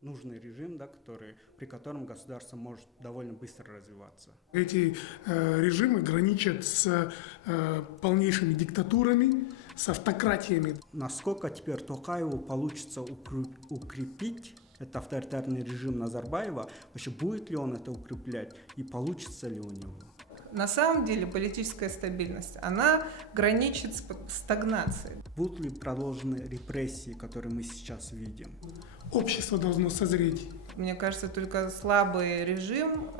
нужный режим, да, при котором государство может довольно быстро развиваться. Эти режимы граничат с полнейшими диктатурами, с автократиями. Насколько теперь Токаеву получится укрепить этот авторитарный режим Назарбаева, вообще будет ли он это укреплять и получится ли у него? На самом деле политическая стабильность, она граничит с стагнацией. Будут ли продолжены репрессии, которые мы сейчас видим? Общество должно созреть. Мне кажется, только слабый режим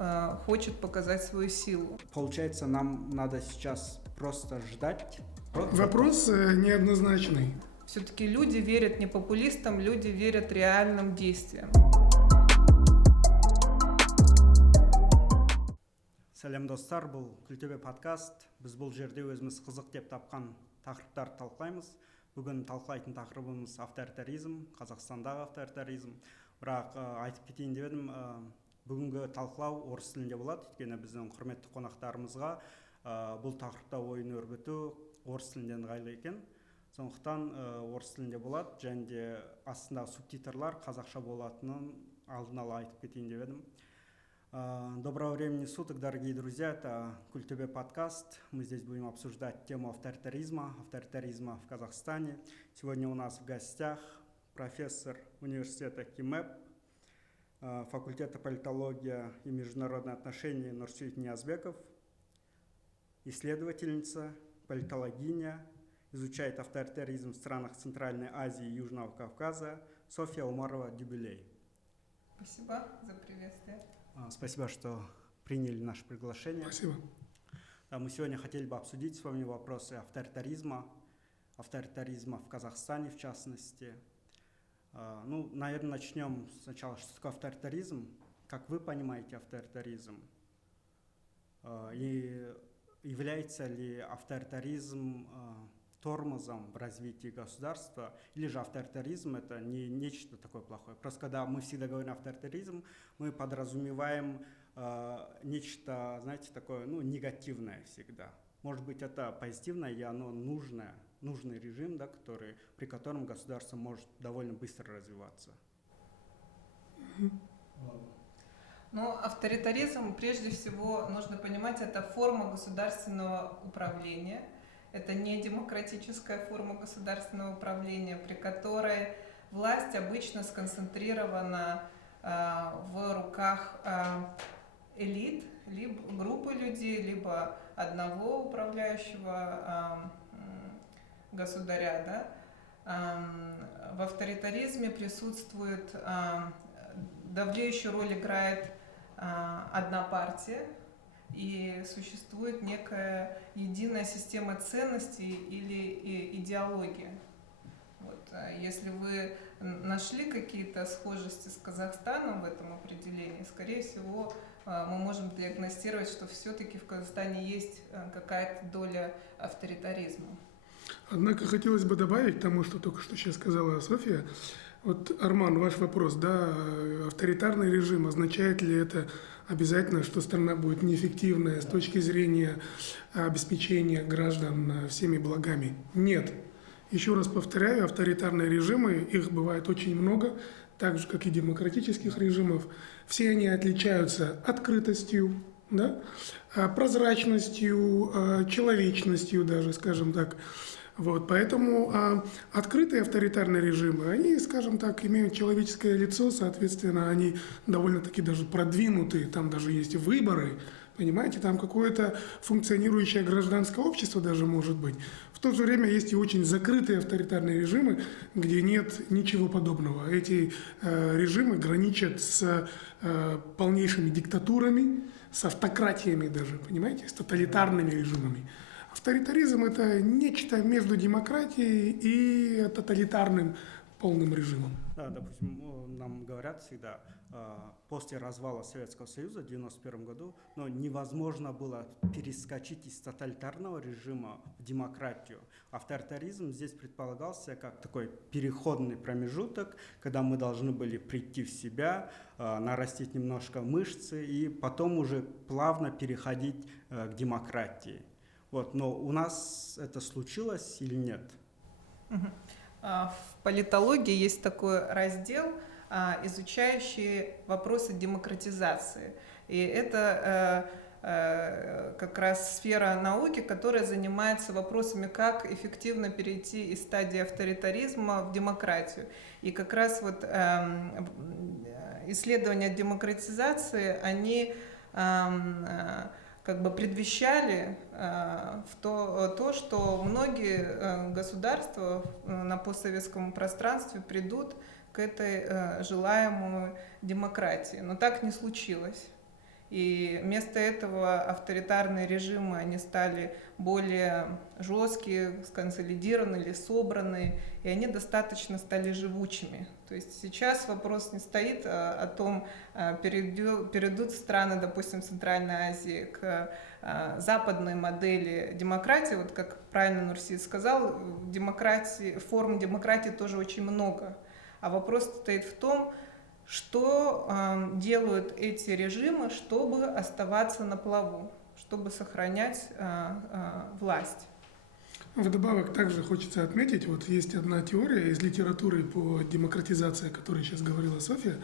хочет показать свою силу. Получается, нам надо сейчас просто ждать? Вопрос неоднозначный. Все-таки люди верят не популистам, люди верят реальным действиям. Сәлем достар, бұл Күлтөбе подкаст. Біз бұл жерде өзіміз қызық деп тапқан тақырыптар талқылаймыз. Бүгін талқылайтын тақырыбымыз авторитаризм, Қазақстандағы авторитаризм. Бірақ айтып кетейін деп едім, бүгінгі талқылау орыс тілінде болады, өйткені біздің құрметті қонақтарымызға бұл тақырыпта ойын өрбіту орыс тілінде ыңғайлы екен. Сондықтан орыс тілінде болады, және де астындағы субтитрлар қазақша болатынын алдын ала айтып кетейін деп едім. Доброго времени суток, дорогие друзья, это Культөбе подкаст. Мы здесь будем обсуждать тему авторитаризма в Казахстане. Сегодня у нас в гостях профессор университета КИМЭП, факультета политология и международные отношения Нурсюит Ниязбеков, исследовательница, политологиня, изучает авторитаризм в странах Центральной Азии и Южного Кавказа Софья Умарова-Дюбелей. Спасибо за приветствие. Спасибо, что приняли наше приглашение. Спасибо. Да, мы сегодня хотели бы обсудить с вами вопросы авторитаризма в Казахстане в частности. Наверное, начнем сначала, что такое авторитаризм, как вы понимаете авторитаризм, и является ли авторитаризм тормозом в развитии государства, или же авторитаризм это не нечто такое плохое. Просто когда мы всегда говорим авторитаризм, мы подразумеваем нечто, знаете, такое, негативное всегда. Может быть, это позитивное и оно нужный режим, да, при котором государство может довольно быстро развиваться. Авторитаризм, прежде всего, нужно понимать, это форма государственного управления. Это не демократическая форма государственного управления, при которой власть обычно сконцентрирована в руках элит, либо группы людей, либо одного управляющего государя. Да? В авторитаризме присутствует, давлеющую роль играет одна партия, и существует некая единая система ценностей или идеология. Если вы нашли какие-то схожести с Казахстаном в этом определении, скорее всего, мы можем диагностировать, что все-таки в Казахстане есть какая-то доля авторитаризма. Однако хотелось бы добавить к тому, что только что сейчас сказала Софья. Арман, ваш вопрос, да, авторитарный режим, означает ли это обязательно, что страна будет неэффективная с точки зрения обеспечения граждан всеми благами? Нет. Еще раз повторяю, авторитарные режимы, их бывает очень много, так же, как и демократических режимов. Все они отличаются открытостью, да, прозрачностью, человечностью даже, скажем так. Поэтому открытые авторитарные режимы, они, скажем так, имеют человеческое лицо, соответственно, они довольно-таки даже продвинутые, там даже есть выборы, понимаете, там какое-то функционирующее гражданское общество даже может быть. В то же время есть и очень закрытые авторитарные режимы, где нет ничего подобного. Эти режимы граничат с полнейшими диктатурами, с автократиями даже, понимаете, с тоталитарными режимами. Авторитаризм – это нечто между демократией и тоталитарным полным режимом. Да, допустим, нам говорят всегда, после развала Советского Союза в 1991 году, невозможно было перескочить из тоталитарного режима в демократию. Авторитаризм здесь предполагался как такой переходный промежуток, когда мы должны были прийти в себя, нарастить немножко мышцы и потом уже плавно переходить к демократии. Но у нас это случилось или нет? В политологии есть такой раздел изучающие вопросы демократизации. И это как раз сфера науки, которая занимается вопросами, как эффективно перейти из стадии авторитаризма в демократию. И как раз вот исследования демократизации, они как бы предвещали то, что многие государства на постсоветском пространстве придут к этой желаемой демократии. Но так не случилось. И вместо этого авторитарные режимы, они стали более жесткие, сконсолидированы или собраны, и они достаточно стали живучими. То есть сейчас вопрос не стоит о том, перейдут страны, допустим, Центральной Азии к западной модели демократии. Вот как правильно Нурсит сказал, форм демократии тоже очень много. А вопрос стоит в том, что делают эти режимы, чтобы оставаться на плаву, чтобы сохранять власть. Вдобавок также хочется отметить, вот есть одна теория из литературы по демократизации, о которой сейчас говорила Софья.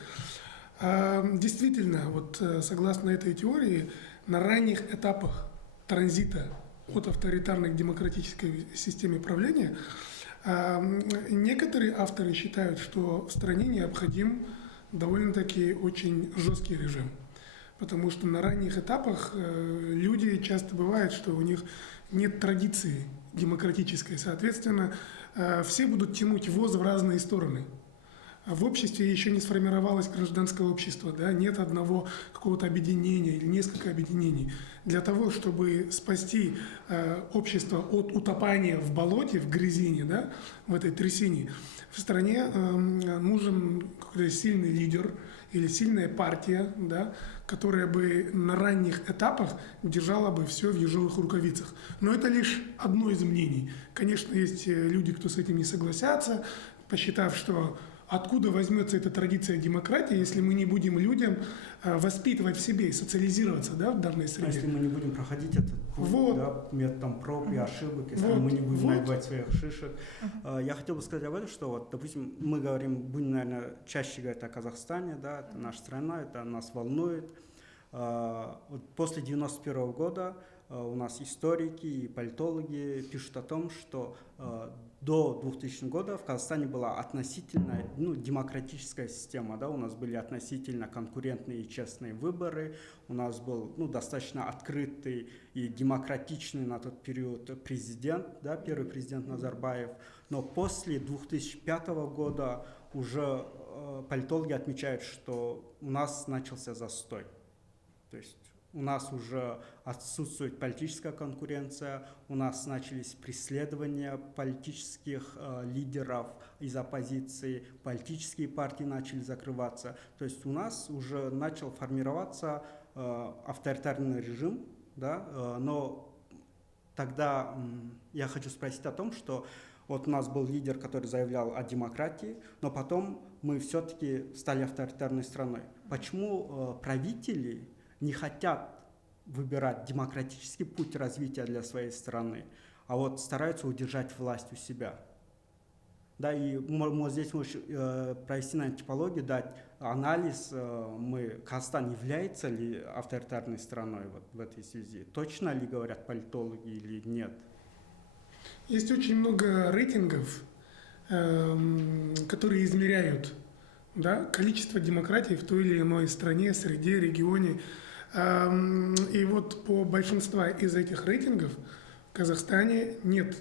Действительно, вот согласно этой теории, на ранних этапах транзита от авторитарной к демократической системе правления некоторые авторы считают, что в стране необходим довольно-таки очень жесткий режим. Потому что на ранних этапах люди часто бывает, что у них нет традиции демократической. Соответственно, все будут тянуть воз в разные стороны. В обществе еще не сформировалось гражданское общество, да, нет одного какого-то объединения или несколько объединений. Для того, чтобы спасти общество от утопания в болоте, в грязине, да, в этой трясине, в стране нужен какой-то сильный лидер или сильная партия, да, которая бы на ранних этапах держала бы все в ежовых рукавицах. Но это лишь одно из мнений. Конечно, есть люди, кто с этим не согласятся, посчитав, что откуда возьмется эта традиция демократии, если мы не будем людям воспитывать в себе и социализироваться, да, в данной среде. Если мы не будем проходить этот путь, Вот. да, методом проб и ошибок, если Вот. мы не будем Вот. набивать своих шишек. Я хотел бы сказать об этом, что, вот, допустим, мы будем, наверное, чаще говорить о Казахстане, да, это наша страна, это нас волнует. Вот после 91 года у нас историки и политологи пишут о том, что до 2000 года в Казахстане была относительно демократическая система, да, у нас были относительно конкурентные и честные выборы, у нас был достаточно открытый и демократичный на тот период президент, да, первый президент Назарбаев, но после 2005 года уже политологи отмечают, что у нас начался застой, то есть у нас уже отсутствует политическая конкуренция, у нас начались преследования политических лидеров из оппозиции, политические партии начали закрываться. То есть у нас уже начал формироваться авторитарный режим, да, но тогда я хочу спросить о том, что вот у нас был лидер, который заявлял о демократии, но потом мы все-таки стали авторитарной страной. Почему правители не хотят выбирать демократический путь развития для своей страны, а вот стараются удержать власть у себя? Да, и здесь можно провести на типологию, дать анализ, Казахстан является ли авторитарной страной вот в этой связи? Точно ли говорят политологи или нет? Есть очень много рейтингов, которые измеряют, да, количество демократии в той или иной стране, среде, регионе. И вот по большинству из этих рейтингов в Казахстане нет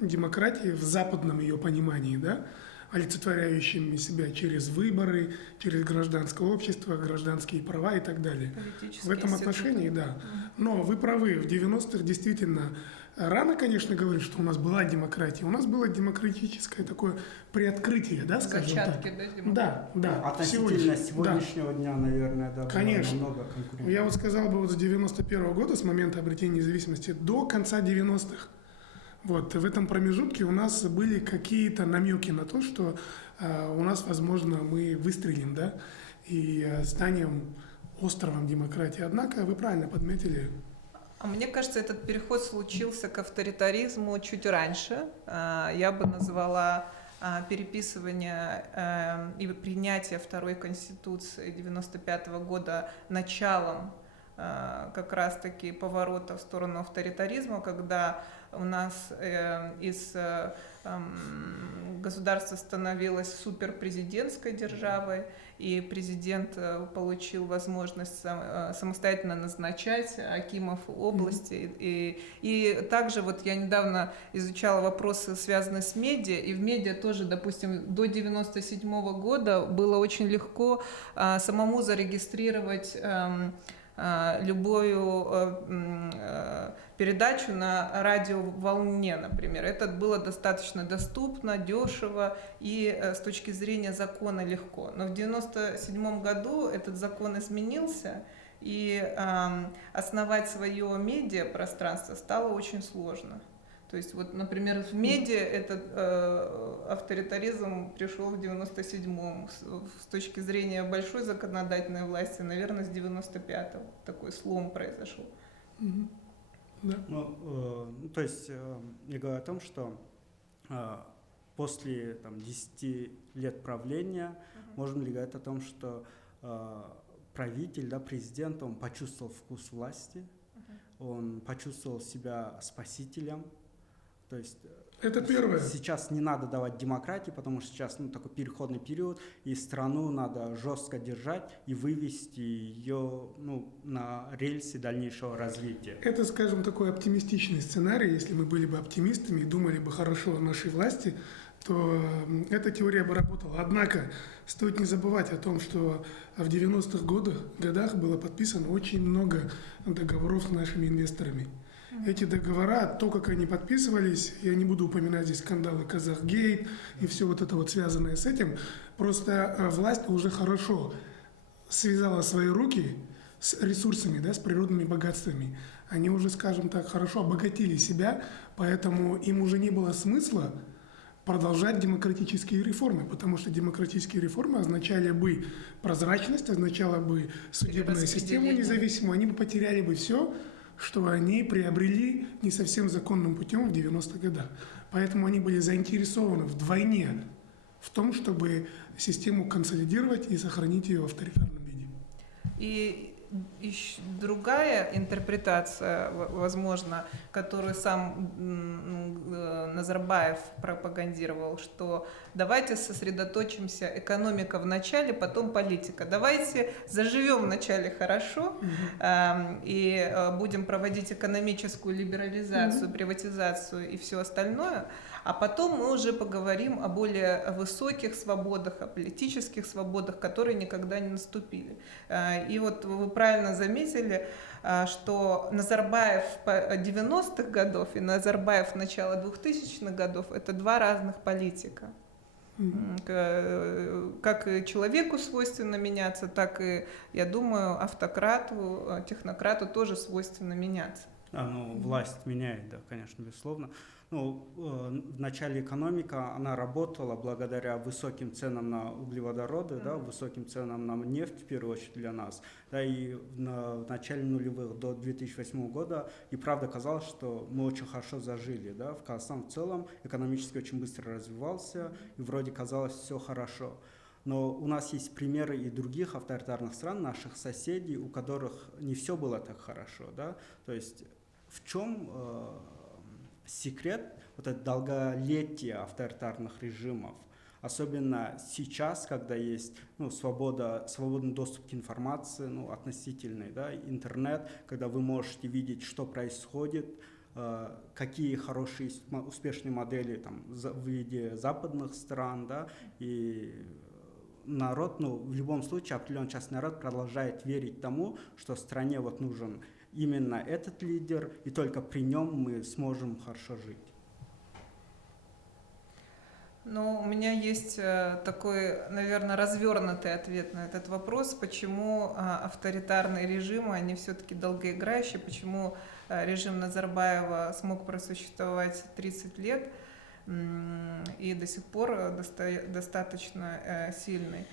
демократии в западном ее понимании, да, олицетворяющими себя через выборы, через гражданское общество, гражданские права и так далее. В этом отношении, да. Но вы правы, в 90-х действительно рано, конечно, говорить, что у нас была демократия. У нас было демократическое такое приоткрытие, да, скажем Зачатки, так. да, демократии. Да. Относительно сегодняшнего дня, наверное, да, конечно. было много конкурентов. Я вот сказал бы, вот с 91 года, с момента обретения независимости, до конца 90-х. Вот, в этом промежутке у нас были какие-то намеки на то, что у нас, возможно, мы выстрелим, да, и станем островом демократии. Однако, вы правильно подметили. А мне кажется, этот переход случился к авторитаризму чуть раньше. Я бы назвала переписывания и принятия второй конституции 1995 года началом как раз-таки поворота в сторону авторитаризма, когда у нас из государство становилось суперпрезидентской державой, и президент получил возможность самостоятельно назначать акимов области. И также вот я недавно изучала вопросы, связанные с медиа, и в медиа тоже, допустим, до 1997 года было очень легко самому зарегистрировать любую передачу на радиоволне, например. Это было достаточно доступно, дешево и с точки зрения закона легко. Но в 1997 году этот закон изменился, и основать свое медиапространство стало очень сложно. То есть, вот, например, в медиа этот авторитаризм пришел в 97-м. С точки зрения большой законодательной власти, наверное, с 95-го такой слом произошел. Да. То есть я говорю о том, что после 10 лет правления можно ли говорить о том, что правитель, президент, он почувствовал вкус власти, он почувствовал себя спасителем. То есть это первое. Сейчас не надо давать демократии, потому что сейчас такой переходный период, и страну надо жестко держать и вывести ее на рельсы дальнейшего развития. Это, скажем, такой оптимистичный сценарий. Если мы были бы оптимистами и думали бы хорошо о нашей власти, то эта теория бы работала. Однако стоит не забывать о том, что в 90-х годах было подписано очень много договоров с нашими инвесторами. Эти договора, то, как они подписывались, я не буду упоминать здесь скандалы Казахгейт и все вот это вот связанное с этим, просто власть уже хорошо связала свои руки с ресурсами, с природными богатствами. Они уже, скажем так, хорошо обогатили себя, поэтому им уже не было смысла продолжать демократические реформы, потому что демократические реформы означали бы прозрачность, означало бы судебную систему независимую, они бы потеряли бы все, что они приобрели не совсем законным путем в 90-х годах. Поэтому они были заинтересованы вдвойне в том, чтобы систему консолидировать и сохранить ее в авторитарном виде. И еще другая интерпретация, возможно, которую сам Назарбаев пропагандировал, что давайте сосредоточимся, экономика в начале, потом политика. Давайте заживем вначале хорошо и будем проводить экономическую либерализацию, приватизацию и все остальное, а потом мы уже поговорим о более высоких свободах, о политических свободах, которые никогда не наступили. И вот вы правильно заметили, что Назарбаев 90-х годов и Назарбаев начала 2000-х годов – это два разных политика. Как и человеку свойственно меняться, так и, я думаю, автократу, технократу тоже свойственно меняться. Власть меняет, да, конечно, безусловно. В начале экономика, она работала благодаря высоким ценам на углеводороды, высоким ценам на нефть, в первую очередь для нас. И в начале нулевых до 2008 года и правда казалось, что мы очень хорошо зажили. В Казахстан в целом экономически очень быстро развивался, и вроде казалось все хорошо. Но у нас есть примеры и других авторитарных стран, наших соседей, у которых не все было так хорошо. То есть в чем секрет вот это долголетия авторитарных режимов, особенно сейчас, когда есть свободный доступ к информации, относительный, интернет, когда вы можете видеть, что происходит, какие хорошие, успешные модели в виде западных стран, и народ, в любом случае, определенный часть народ продолжает верить тому, что стране нужен именно этот лидер, и только при нем мы сможем хорошо жить. У меня есть такой, наверное, развернутый ответ на этот вопрос, почему авторитарные режимы, они все-таки долгоиграющие, почему режим Назарбаева смог просуществовать 30 лет и до сих пор достаточно сильный.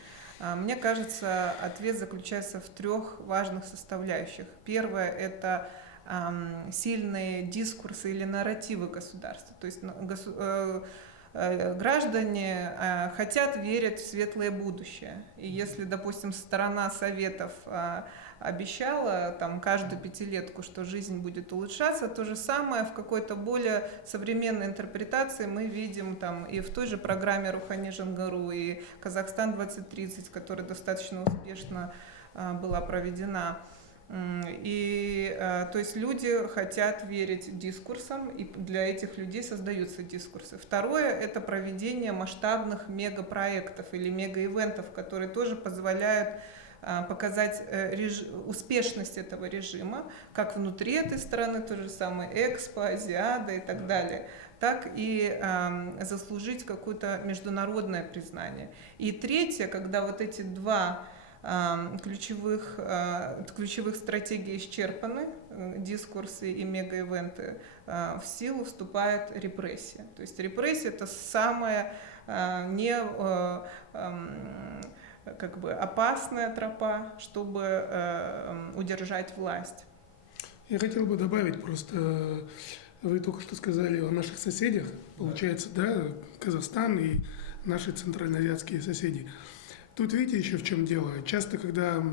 Мне кажется, ответ заключается в 3 важных составляющих. Первое – это сильные дискурсы или нарративы государства. То есть граждане хотят верить в светлое будущее. И если, допустим, сторона Советов обещала там каждую пятилетку, что жизнь будет улучшаться, то же самое в какой-то более современной интерпретации мы видим там и в той же программе Рухани Жангару, и Казахстан 2030, которая достаточно успешно была проведена. И то есть люди хотят верить дискурсам, и для этих людей создаются дискурсы. Второе – это проведение масштабных мегапроектов или мегаивентов, которые тоже позволяют показать успешность этого режима, как внутри этой страны, то же самое Экспо, Азиада и так далее, так и заслужить какое-то международное признание. И третье, когда вот эти два ключевых стратегий исчерпаны, дискурсы и мегаивенты, в силу вступает репрессия. То есть репрессия – это самая опасная тропа, чтобы удержать власть. Я хотел бы добавить просто, вы только что сказали о наших соседях, получается, да, Казахстан и наши центральноазиатские соседи. Тут видите еще в чем дело. Часто, когда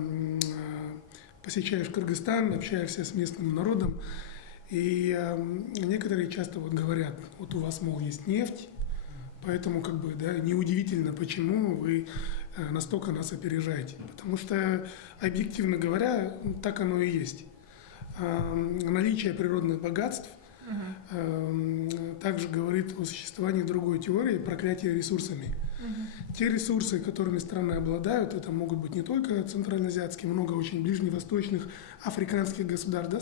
посещаешь Кыргызстан, общаешься с местным народом, и некоторые часто вот говорят, вот у вас, мол, есть нефть, поэтому как бы, да, неудивительно, почему вы настолько нас опережаете. Потому что, объективно говоря, так оно и есть. Наличие природных богатств также говорит о существовании другой теории – проклятия ресурсами. Те ресурсы, которыми страны обладают, это могут быть не только центральноазиатские, много очень ближневосточных, африканских государств, да,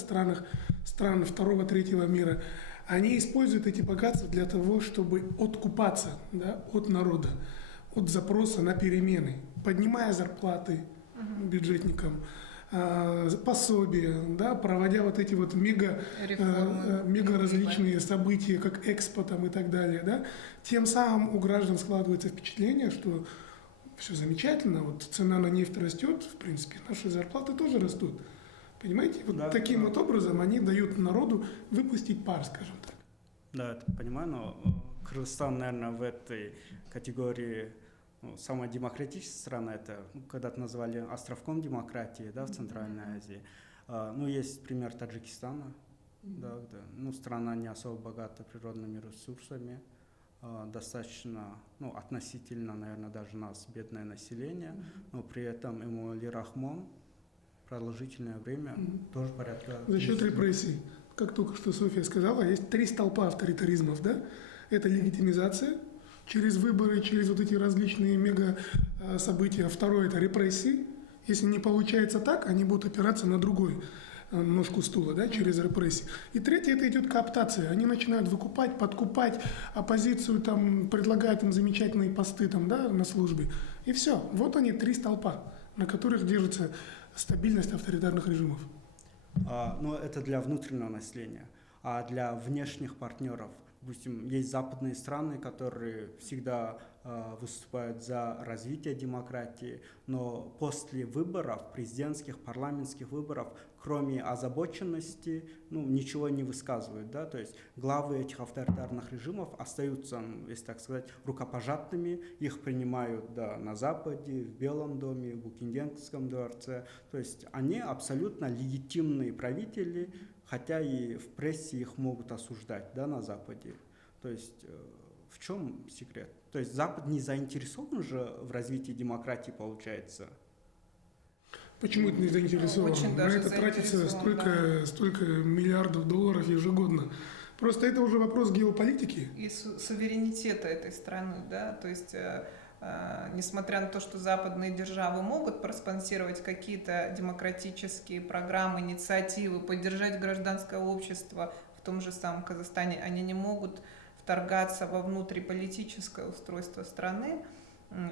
стран второго, третьего мира. Они используют эти богатства для того, чтобы откупаться, да, от народа, от запроса на перемены, поднимая зарплаты бюджетникам, пособия, да, проводя вот эти вот мега различные события, как Экспо там и так далее, да, тем самым у граждан складывается впечатление, что все замечательно, вот цена на нефть растет, в принципе, наши зарплаты тоже растут. Понимаете? Вот да, таким вот образом они дают народу выпустить пар, скажем так. Да, это понимаю, но Кыргызстан, наверное, в этой категории самая демократическая страна, это когда-то назвали островком демократии, да, в Центральной Азии. Есть пример Таджикистана, да, страна не особо богата природными ресурсами, достаточно, относительно, наверное, даже нас бедное население, но при этом Эмомали Рахмон продолжительное время тоже порядка... За счет репрессий, как только что Софья сказала, есть 3 столпа авторитаризмов, да? Это легитимизация через выборы, через вот эти различные мега-события. Второе – это репрессии. Если не получается так, они будут опираться на другой ножку стула, да, через репрессии. И третье – это идет кооптация. Они начинают выкупать, подкупать оппозицию, там, предлагают им замечательные посты там, да, на службе. И все. Вот они 3 столпа, на которых держится стабильность авторитарных режимов. Это для внутреннего населения. А для внешних партнеров, допустим, есть западные страны, которые всегда выступают за развитие демократии, но после выборов, президентских, парламентских выборов, кроме озабоченности, ничего не высказывают, да, то есть главы этих авторитарных режимов остаются, если так сказать, рукопожатными, их принимают, да, на Западе, в Белом доме, в Букингемском дворце, то есть они абсолютно легитимные правители, хотя и в прессе их могут осуждать, да, на Западе. То есть в чем секрет? То есть Запад не заинтересован же в развитии демократии, получается? Почему это не заинтересован? На это тратится столько миллиардов долларов ежегодно. Просто это уже вопрос геополитики. И суверенитета этой страны, да, то есть... Несмотря на то, что западные державы могут проспонсировать какие-то демократические программы, инициативы, поддержать гражданское общество в том же самом Казахстане, они не могут вторгаться во внутриполитическое устройство страны.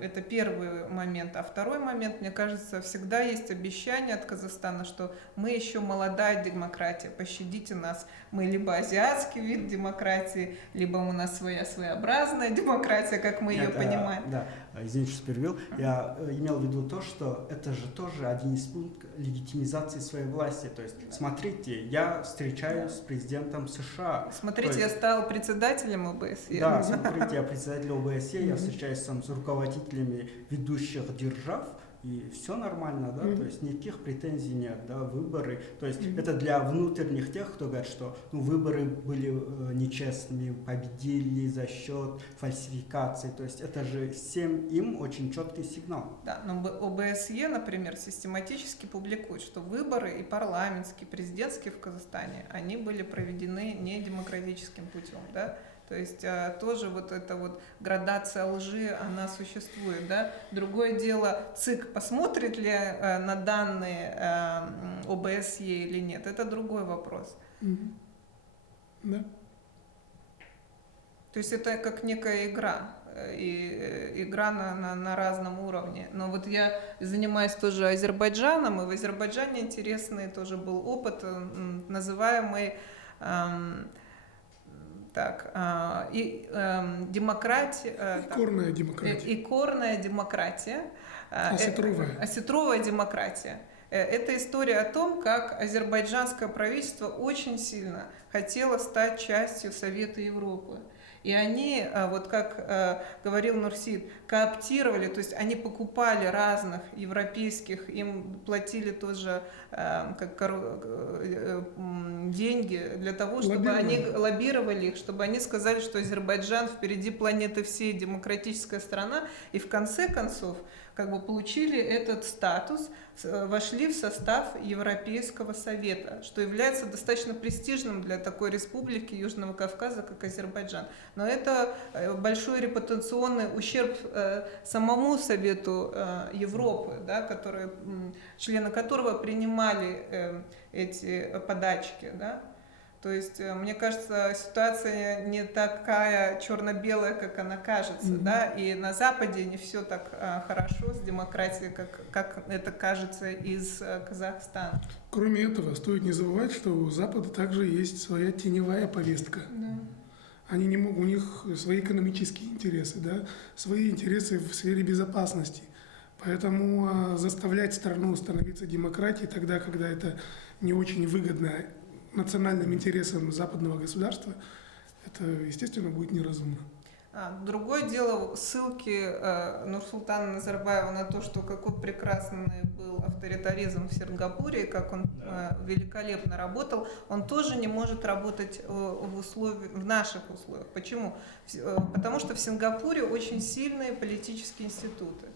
Это первый момент. А второй момент, мне кажется, всегда есть обещание от Казахстана, что мы еще молодая демократия, пощадите нас. Мы либо азиатский вид демократии, либо у нас своеобразная демократия, как мы ее понимаем. Да, извините, что перебил. Я имел в виду то, что это же тоже один из пунктов легитимизации своей власти. То есть, смотрите, я встречаюсь с президентом США. Смотрите, я стал председателем ОБСЕ. Да, смотрите, я председатель ОБСЕ, я встречаюсь там с руководителями ведущих держав, и все нормально, да, то есть никаких претензий нет, да, выборы, то есть это для внутренних тех, кто говорит, что выборы были нечестными, победили за счет фальсификации, то есть это же всем им очень четкий сигнал. Да, но ОБСЕ, например, систематически публикует, что выборы и парламентские, и президентские в Казахстане, они были проведены не демократическим путем, да. То есть тоже вот эта вот градация лжи, она существует, да. Другое дело, ЦИК посмотрит ли на данные ОБСЕ или нет, это другой вопрос. Да. То есть это как некая игра, и игра на разном уровне. Но вот я занимаюсь тоже Азербайджаном, и в Азербайджане интересный тоже был опыт, называемый демократия. Икорная демократия. Икорная демократия. Осетровая демократия. Это история о том, как азербайджанское правительство очень сильно хотело стать частью Совета Европы. И они, вот как говорил Нурсид, кооптировали, то есть они покупали разных европейских, им платили тоже деньги для того, чтобы они лоббировали их, чтобы они сказали, что Азербайджан впереди планеты всей, демократическая страна, и в конце концов как бы получили этот статус, вошли в состав Европейского совета, что является достаточно престижным для такой республики Южного Кавказа, как Азербайджан. Но это большой репутационный ущерб самому Совету Европы, да, члены которого принимали эти подачки. Да. То есть, мне кажется, ситуация не такая черно-белая, как она кажется, да, и на Западе не все так хорошо с демократией, как это кажется из Казахстана. Кроме этого, стоит не забывать, что у Запада также есть своя теневая повестка. Да. Они не могут, у них свои экономические интересы, да, свои интересы в сфере безопасности. Поэтому заставлять страну становиться демократией тогда, когда это не очень выгодно национальным интересам западного государства, это, естественно, будет неразумно. Другое дело ссылки Нурсултана Назарбаева на то, что какой прекрасный был авторитаризм в Сингапуре, как он великолепно работал, он тоже не может работать в наших условиях. Почему? Потому что в Сингапуре очень сильные политические институты,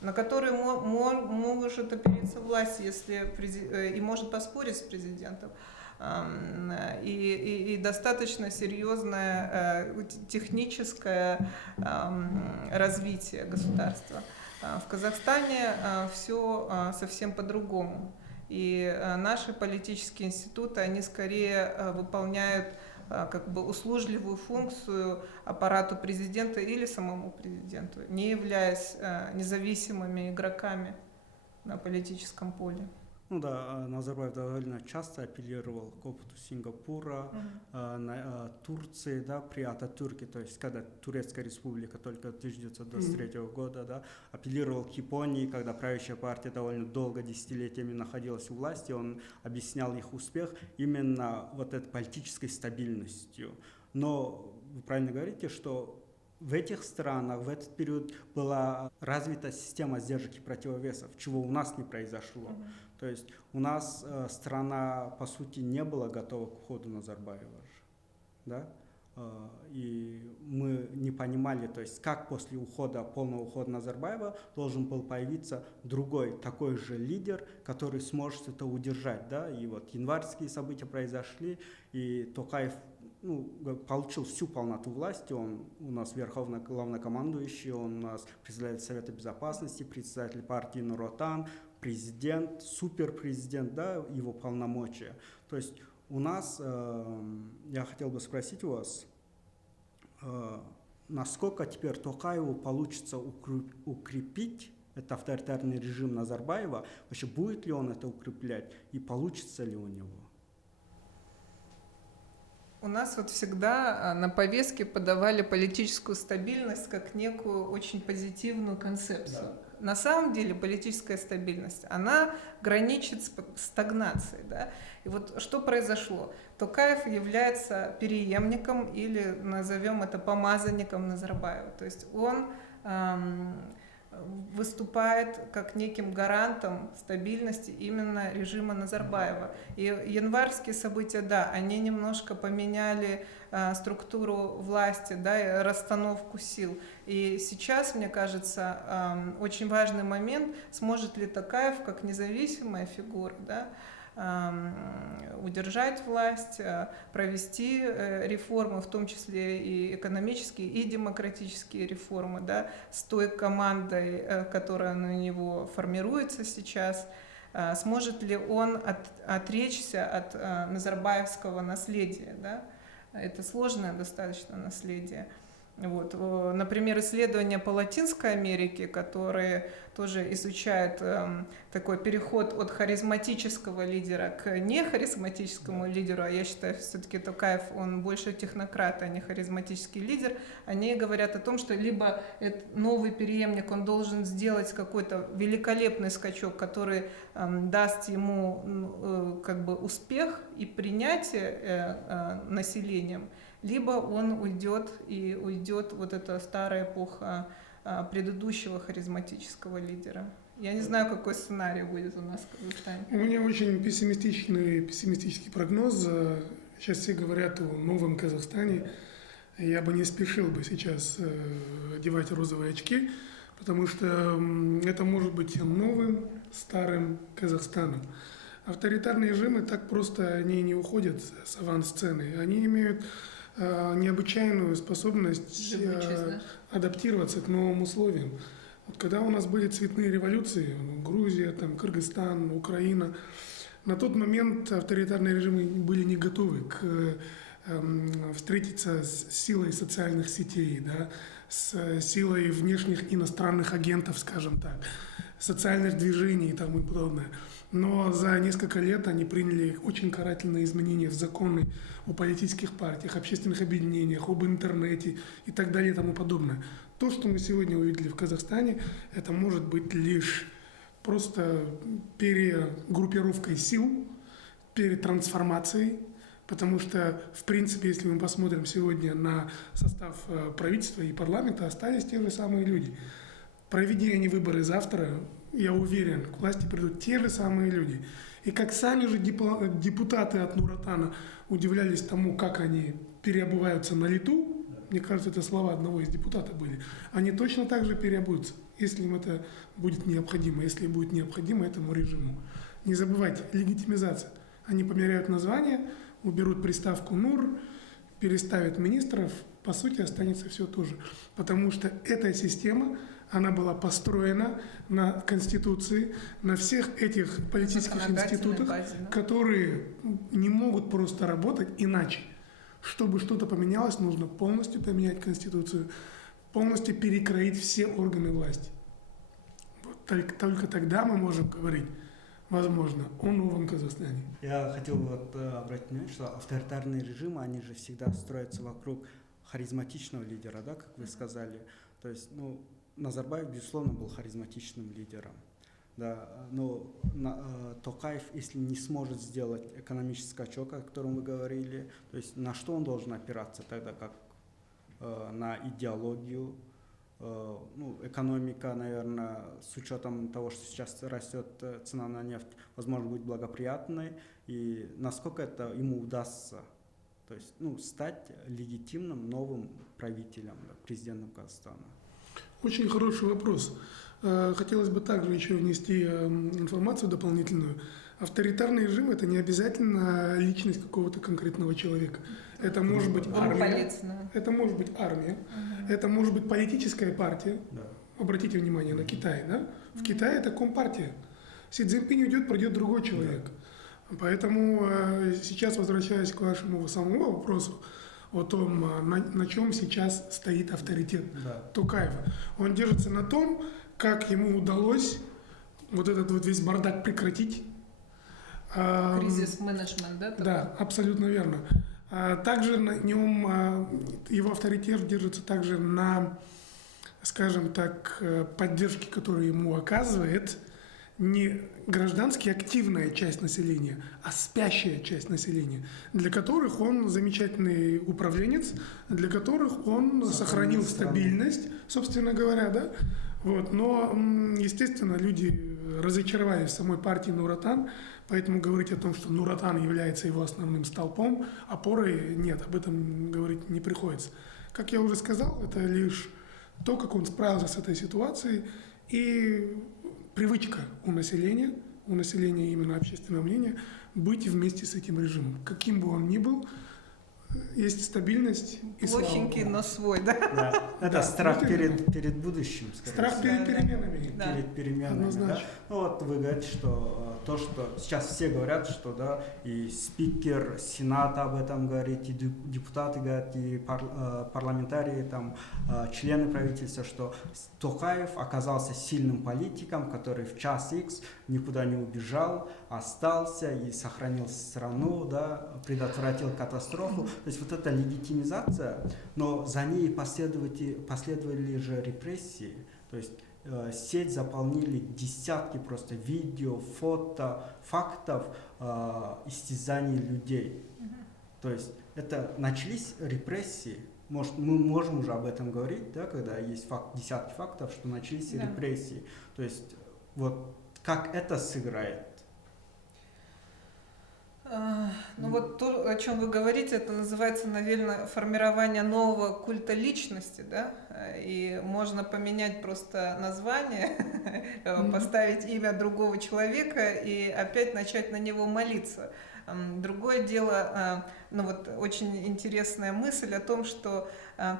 на которые может опереться власть, и может поспорить с президентом. И достаточно серьезное техническое развитие государства. В Казахстане все совсем по-другому. И наши политические институты, они скорее выполняют как бы услужливую функцию аппарату президента или самому президенту, не являясь независимыми игроками на политическом поле. Ну да, Назарбаев довольно часто апеллировал к опыту Сингапура, Турции, да, при Ататюрке, то есть когда Турецкая республика только 1923 года, да, апеллировал к Японии, когда правящая партия довольно долго, десятилетиями находилась у власти, он объяснял их успех именно вот этой политической стабильностью. Но вы правильно говорите, что в этих странах в этот период была развита система сдержек и противовесов, чего у нас не произошло. То есть у нас страна, по сути, не была готова к уходу Назарбаева. Да? И мы не понимали, то есть как после полного ухода Назарбаева должен был появиться другой, такой же лидер, который сможет это удержать. Да? И вот январские события произошли, и Токаев получил всю полноту власти, он у нас верховный главнокомандующий, он у нас председатель Совета Безопасности, председатель партии Нур-Отан, президент, суперпрезидент, да, его полномочия. То есть у нас, я хотел бы спросить у вас, насколько теперь Токаеву получится укрепить этот авторитарный режим Назарбаева, вообще будет ли он это укреплять и получится ли у него? У нас вот всегда на повестке подавали политическую стабильность как некую очень позитивную концепцию. Да. На самом деле политическая стабильность, она граничит с стагнацией. Да? И вот что произошло? Токаев является преемником или, назовем это, помазанником Назарбаева. То есть он выступает как неким гарантом стабильности именно режима Назарбаева. И январские события, да, они немножко поменяли структуру власти, да, и расстановку сил. И сейчас, мне кажется, очень важный момент, сможет ли Токаев как независимая фигура, да, удержать власть, провести реформы, в том числе и экономические, и демократические реформы, да, с той командой, которая на него формируется сейчас. Сможет ли он отречься от назарбаевского наследия? Да? Это сложное достаточно наследие. Вот. Например, исследования по Латинской Америке, которые тоже изучают такой переход от харизматического лидера к нехаризматическому лидеру, а я считаю, все-таки Токаев, он больше технократ, а не харизматический лидер, они говорят о том, что либо новый преемник, он должен сделать какой-то великолепный скачок, который даст ему как бы успех и принятие населением, либо он уйдет, и уйдет вот эта старая эпоха предыдущего харизматического лидера. Я не знаю, какой сценарий будет у нас в Казахстане. У меня очень пессимистический прогноз. Сейчас все говорят о новом Казахстане. Я бы не спешил бы сейчас одевать розовые очки, потому что это может быть новым, старым Казахстаном. Авторитарные режимы так просто они не уходят с авансцены. Они имеют необычайную способность адаптироваться к новым условиям. Вот когда у нас были цветные революции, Грузия, там, Кыргызстан, Украина, на тот момент авторитарные режимы были не готовы встретиться с силой социальных сетей, да, с силой внешних иностранных агентов, скажем так, социальных движений и тому подобное. Но за несколько лет они приняли очень карательные изменения в законы о политических партиях, общественных объединениях, об интернете и так далее и тому подобное. То, что мы сегодня увидели в Казахстане, это может быть лишь просто перегруппировкой сил, перетрансформацией, потому что, в принципе, если мы посмотрим сегодня на состав правительства и парламента, остались те же самые люди. Проведя они выборы завтра, я уверен, к власти придут те же самые люди. И как сами же депутаты от Нур-Отана удивлялись тому, как они переобуваются на лету, мне кажется, это слова одного из депутатов были, они точно так же переобуются, если им это будет необходимо, если будет необходимо этому режиму. Не забывайте, легитимизация. Они померяют название, уберут приставку «Нур», переставят министров, по сути, останется все то же. Потому что эта система, она была построена на Конституции, на всех этих политических институтах, базе, да? Которые не могут просто работать иначе. Чтобы что-то поменялось, нужно полностью поменять Конституцию, полностью перекроить все органы власти. Вот только тогда мы можем говорить, возможно, о новом Казахстане. Я хотел обратить внимание, что авторитарные режимы, они же всегда строятся вокруг харизматичного лидера, да, как вы сказали. То есть, Назарбаев, безусловно, был харизматичным лидером. Да, но Токаев, если не сможет сделать экономический скачок, о котором вы говорили, то есть на что он должен опираться тогда, как на идеологию, экономика, наверное, с учетом того, что сейчас растет цена на нефть, возможно, будет благоприятной, и насколько это ему удастся, то есть, стать легитимным новым правителем, да, президентом Казахстана. Очень хороший вопрос. Хотелось бы также еще внести информацию дополнительную. Авторитарный режим – это не обязательно личность какого-то конкретного человека. Это может быть армия, это может быть армия, это может быть политическая партия. Да. Обратите внимание на Китай. Да? В Китае это компартия. Си Цзиньпинь уйдет, придет другой человек. Да. Поэтому сейчас, возвращаясь к вашему самому вопросу, о том, на чем сейчас стоит авторитет Да. Токаева. Он держится на том, как ему удалось вот этот вот весь бардак прекратить. Кризис-менеджмент, да? Да, абсолютно верно. Также на нем его авторитет держится также на, скажем так, поддержке, которую ему оказывает не граждански активная часть населения, а спящая часть населения, для которых он замечательный управленец, для которых он сохранил стабильность, собственно говоря, да. Вот. Но, естественно, люди разочаровались в самой партии Нур-Отан, поэтому говорить о том, что Нур-Отан является его основным столпом, опорой, нет, об этом говорить не приходится. Как я уже сказал, это лишь то, как он справился с этой ситуацией, и привычка у населения именно общественного мнения, быть вместе с этим режимом. Каким бы он ни был, есть стабильность и Плохенький, но свой, да? Да. Это Да, страх вот перед будущим, скорее страх всего. перед Да, да. переменами. Да. Перед переменами, да? Однозначно. Ну вот вы говорите, что то, что сейчас все говорят, что да, и спикер Сената об этом говорит, и депутаты говорят, и парламентарии, там, члены правительства, что Токаев оказался сильным политиком, который в час X никуда не убежал, остался и сохранил страну, да, предотвратил катастрофу. То есть вот эта легитимизация, но за ней последовали же репрессии. То есть сеть заполнили десятки просто видео, фото, фактов истязаний людей. То есть это начались репрессии. Может, мы можем уже об этом говорить, да, когда есть десятки фактов, что начались репрессии. То есть вот как это сыграет? Ну вот то, о чем вы говорите, это называется, наверное, формирование нового культа личности, да, и можно поменять просто название, поставить имя другого человека и опять начать на него молиться. Другое дело, ну вот очень интересная мысль о том, что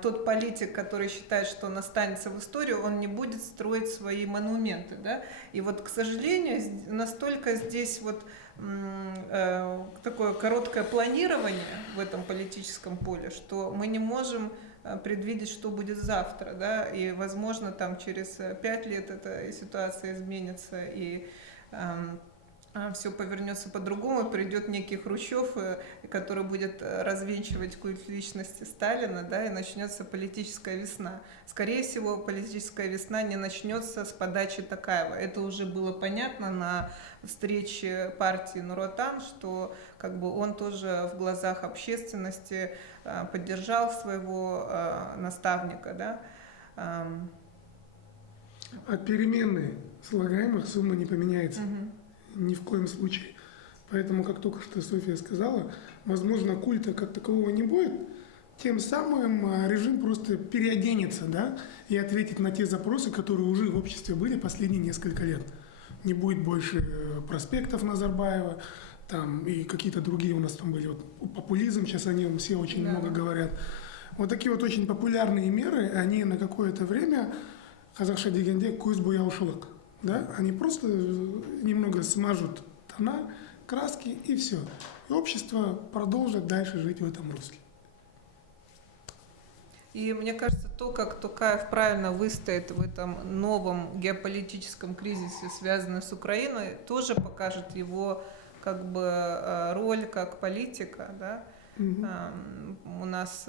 тот политик, который считает, что он останется в историю, он не будет строить свои монументы, да, и вот, к сожалению, настолько здесь вот такое короткое планирование в этом политическом поле, что мы не можем предвидеть, что будет завтра, да, и, возможно, там через 5 лет эта ситуация изменится, и все повернется по-другому, придет некий Хрущев, который будет развенчивать культ личности Сталина, да, и начнется политическая весна. Скорее всего, политическая весна не начнется с подачи Токаева. Это уже было понятно на встрече партии Нур-Отан, что как бы он тоже в глазах общественности поддержал своего наставника, да. От перемены слагаемых сумма не поменяется. Ни в коем случае. Поэтому, как только что Софья сказала, возможно, культа как такового не будет. Тем самым режим просто переоденется, да, и ответит на те запросы, которые уже в обществе были последние несколько лет. Не будет больше проспектов Назарбаева, там и какие-то другие у нас там были. Вот популизм, сейчас о нем все очень много говорят. Вот такие вот очень популярные меры, они на какое-то время, қазақша дегенде, көз бояушылық. Да? Они просто немного смажут тона, краски и все. И общество продолжит дальше жить в этом русле. И мне кажется, то, как Токаев правильно выстоит в этом новом геополитическом кризисе, связанном с Украиной, тоже покажет его как бы роль как политика, да. У нас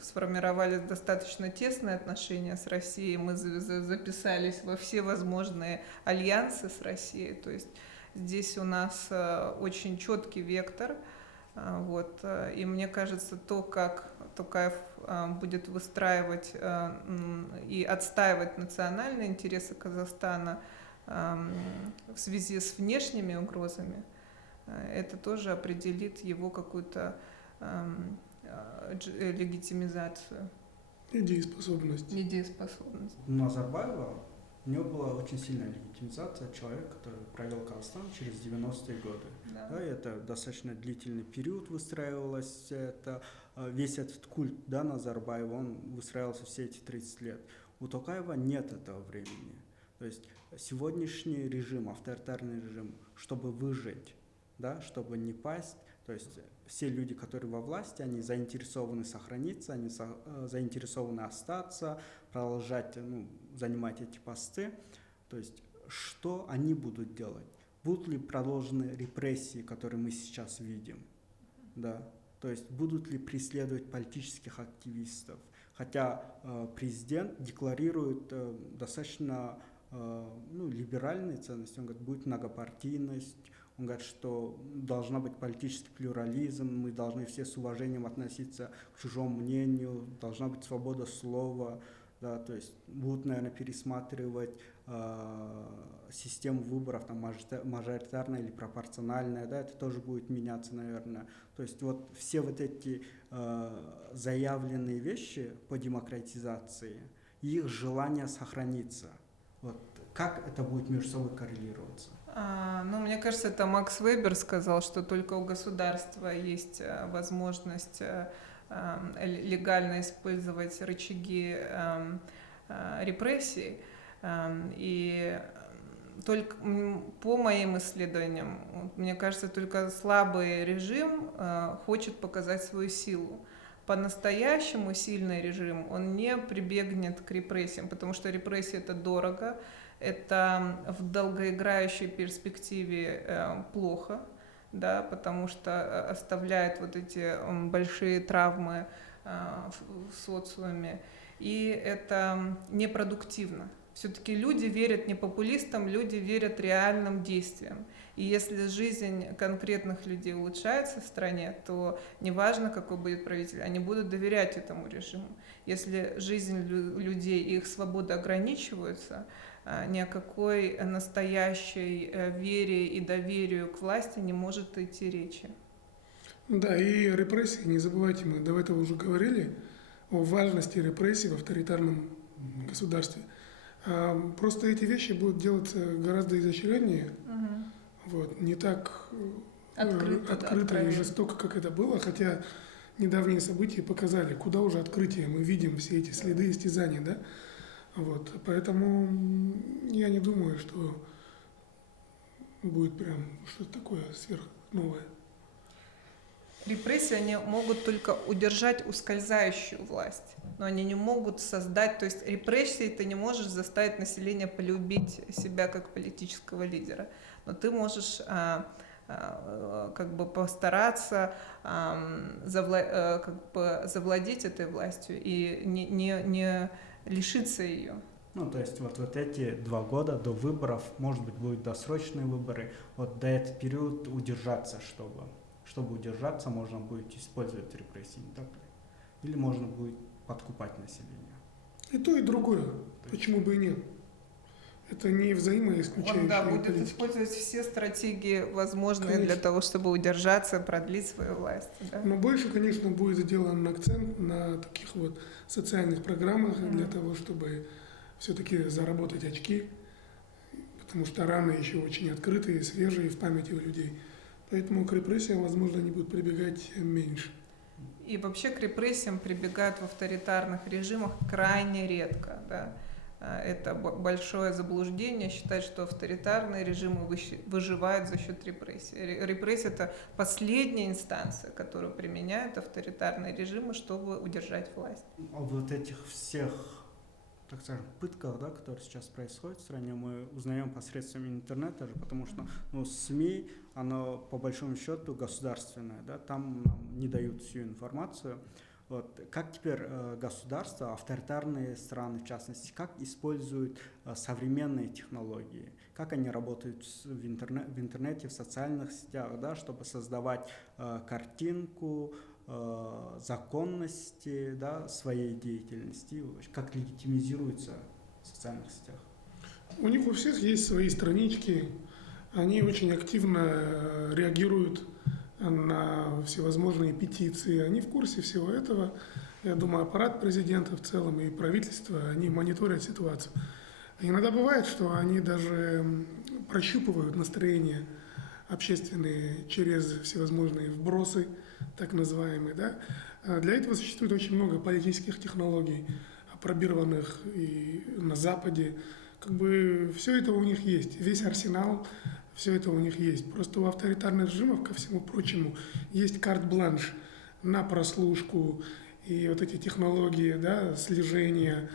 сформировались достаточно тесные отношения с Россией, мы записались во все возможные альянсы с Россией, то есть здесь у нас очень четкий вектор, вот, и мне кажется, то, как Токаев будет выстраивать и отстаивать национальные интересы Казахстана в связи с внешними угрозами, это тоже определит его какую-то легитимизацию. Недееспособность. Недееспособность. У Назарбаева, у него была очень сильная легитимизация, человек, который провел Казахстан через 90-е годы. Да, и это достаточно длительный период выстраивалось, весь этот культ, да, Назарбаева, он выстраивался все эти 30 лет. У Токаева нет этого времени. То есть сегодняшний режим, авторитарный режим, чтобы выжить, да, чтобы не пасть, То есть все люди, которые во власти, они заинтересованы сохраниться, они заинтересованы остаться, продолжать занимать эти посты. То есть что они будут делать? Будут ли продолжены репрессии, которые мы сейчас видим? Да. То есть будут ли преследовать политических активистов? Хотя президент декларирует достаточно либеральные ценности. Он говорит, будет многопартийность. Он говорит, что должна быть политический плюрализм, мы должны все с уважением относиться к чужому мнению, должна быть свобода слова. Да, то есть будут, наверное, пересматривать систему выборов, там, мажоритарная или пропорциональная, да, это тоже будет меняться, наверное. То есть вот все вот эти заявленные вещи по демократизации, их желание сохраниться, вот как это будет между собой коррелироваться? Мне кажется, это Макс Вебер сказал, что только у государства есть возможность легально использовать рычаги репрессий. И только по моим исследованиям, мне кажется, только слабый режим хочет показать свою силу. По-настоящему сильный режим, он не прибегнет к репрессиям, потому что репрессии это дорого, это в долгоиграющей перспективе плохо, да, потому что оставляет вот эти большие травмы в социуме, и это непродуктивно. Все-таки люди верят не популистам, люди верят реальным действиям. И если жизнь конкретных людей улучшается в стране, то неважно, какой будет правитель, они будут доверять этому режиму. Если жизнь людей и их свобода ограничиваются, ни о какой настоящей вере и доверию к власти не может идти речи. Да, и репрессии, не забывайте, мы до этого уже говорили о важности репрессий в авторитарном государстве. Просто эти вещи будут делаться гораздо изощреннее, вот, не так открыто и жестоко, как это было, хотя недавние события показали, куда уже открытие, мы видим все эти следы истязаний, да? Вот, поэтому я не думаю, что будет прям что-то такое сверхновое. Репрессии они могут только удержать ускользающую власть, но они не могут создать, то есть репрессии ты не можешь заставить население полюбить себя как политического лидера, но ты можешь как бы постараться завладеть этой властью и не лишиться ее. То есть вот эти 2 года до выборов, может быть, будут досрочные выборы, вот до этого периода удержаться, чтобы удержаться, можно будет использовать репрессии, не так ли? Или можно будет подкупать население? И то, и другое. Почему бы и нет? Это не взаимоисключающие. Он, будет использовать все стратегии возможные для того, чтобы удержаться, продлить свою власть. Да? Но больше, конечно, будет сделан акцент на таких вот социальных программах для того, чтобы все-таки заработать очки, потому что раны еще очень открытые, свежие в памяти у людей. Поэтому к репрессиям, возможно, они будут прибегать меньше. И вообще к репрессиям прибегают в авторитарных режимах крайне редко. Да? Это большое заблуждение считать, что авторитарные режимы выживают за счет репрессий. Репрессия – это последняя инстанция, которую применяют авторитарные режимы, чтобы удержать власть. Вот этих всех, так скажем, пытках, да, которые сейчас происходят в стране, мы узнаем посредством интернета же, потому что СМИ, оно по большому счету государственное, да, там нам не дают всю информацию. Вот. Как теперь государства, авторитарные страны в частности, как используют современные технологии, как они работают в интернете, в социальных сетях, да, чтобы создавать картинку законности, да, своей деятельности, как легитимизируется в социальных сетях? У них у всех есть свои странички, они очень активно реагируют на всевозможные петиции, они в курсе всего этого. Я думаю, аппарат президента в целом и правительство, они мониторят ситуацию. Иногда бывает, что они даже прощупывают настроения общественные через всевозможные вбросы, так называемые. Да? Для этого существует очень много политических технологий, опробированных и на Западе. Как бы все это у них есть, весь арсенал все это у них есть. Просто у авторитарных режимов, ко всему прочему, есть карт-бланш на прослушку и вот эти технологии, да, слежения.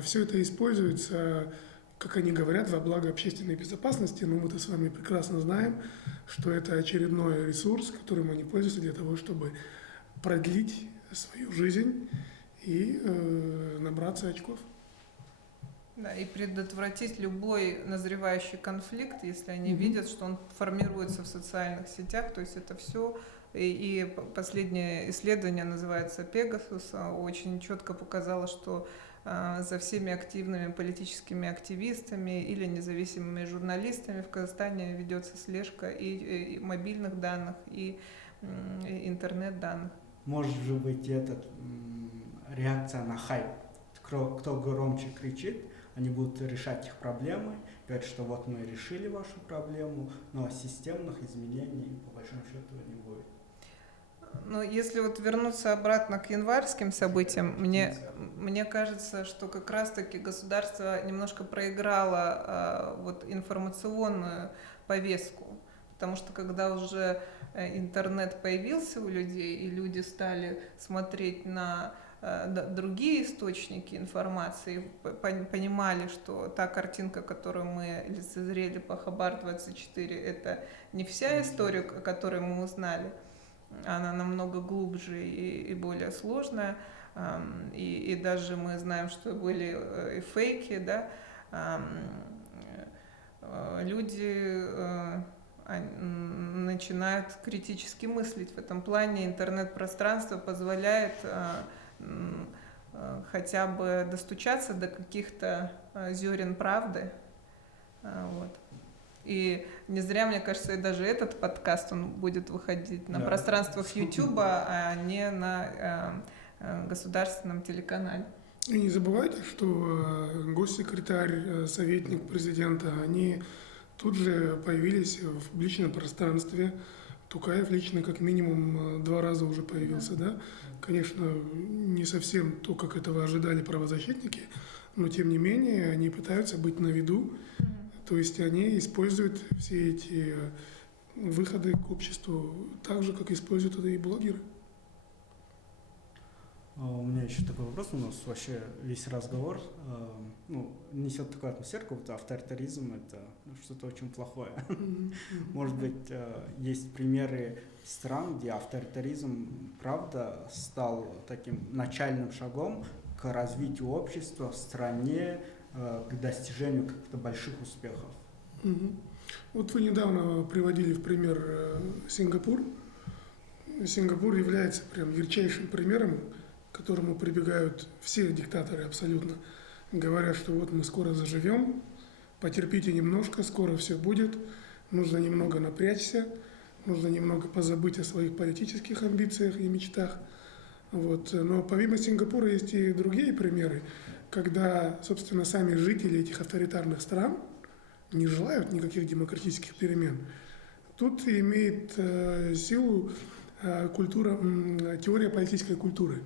Все это используется, как они говорят, во благо общественной безопасности, но мы-то с вами прекрасно знаем, что это очередной ресурс, которым они пользуются для того, чтобы продлить свою жизнь и набраться очков. Да, и предотвратить любой назревающий конфликт, если они видят, что он формируется в социальных сетях, то есть это все. И последнее исследование называется «Пегасус», очень четко показало, что за всеми активными политическими активистами или независимыми журналистами в Казахстане ведется слежка и мобильных данных, и интернет-данных. Может же быть реакция на хайп. Кто громче кричит, они будут решать их проблемы, говорят, что вот мы решили вашу проблему, но системных изменений по большому счету не будет. Но если вот вернуться обратно к январским событиям, мне кажется, что как раз-таки государство немножко проиграло вот информационную повестку, потому что когда уже интернет появился у людей, и люди стали смотреть на другие источники информации, понимали, что та картинка, которую мы лицезрели по Хабар-24, это не вся история, о которой мы узнали, она намного глубже и более сложная, и даже мы знаем, что были и фейки, да, люди начинают критически мыслить. В этом плане интернет-пространство позволяет хотя бы достучаться до каких-то зерен правды. Вот. И не зря, мне кажется, и даже этот подкаст, он будет выходить на пространствах YouTube, а не на государственном телеканале. И не забывайте, что госсекретарь, советник президента, они тут же появились в публичном пространстве. Тукаев лично как минимум 2 раза уже появился, да. Конечно, не совсем то, как этого ожидали правозащитники, но тем не менее они пытаются быть на виду. То есть они используют все эти выходы к обществу так же, как используют это и блогеры. У меня еще такой вопрос. У нас вообще весь разговор несет такую атмосферу, как будто авторитаризм — это что-то очень плохое. Может быть, есть примеры стран, где авторитаризм, правда, стал таким начальным шагом к развитию общества в стране, к достижению каких-то больших успехов. Вот вы недавно приводили в пример Сингапур. Сингапур является прям ярчайшим примером, к которому прибегают все диктаторы абсолютно. Говорят, что вот мы скоро заживем, потерпите немножко, скоро все будет, нужно немного напрячься, нужно немного позабыть о своих политических амбициях и мечтах. Вот. Но помимо Сингапура есть и другие примеры, когда, собственно, сами жители этих авторитарных стран не желают никаких демократических перемен. Тут имеет силу теория политической культуры,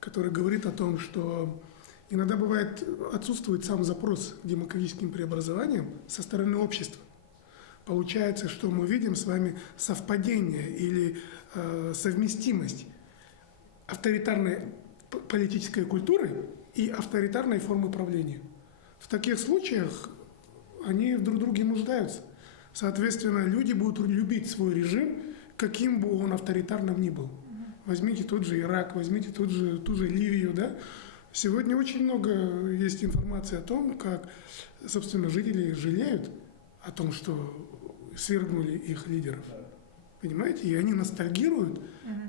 которая говорит о том, что иногда бывает отсутствует сам запрос к демократическим преобразованиям со стороны общества. Получается, что мы видим с вами совпадение или совместимость авторитарной политической культуры и авторитарной формы правления. В таких случаях они друг в друге нуждаются. Соответственно, люди будут любить свой режим, каким бы он авторитарным ни был. Возьмите тот же Ирак, возьмите ту же Ливию, да. Сегодня очень много есть информации о том, как, собственно, жители жалеют о том, что свергнули их лидеров. Понимаете? И они ностальгируют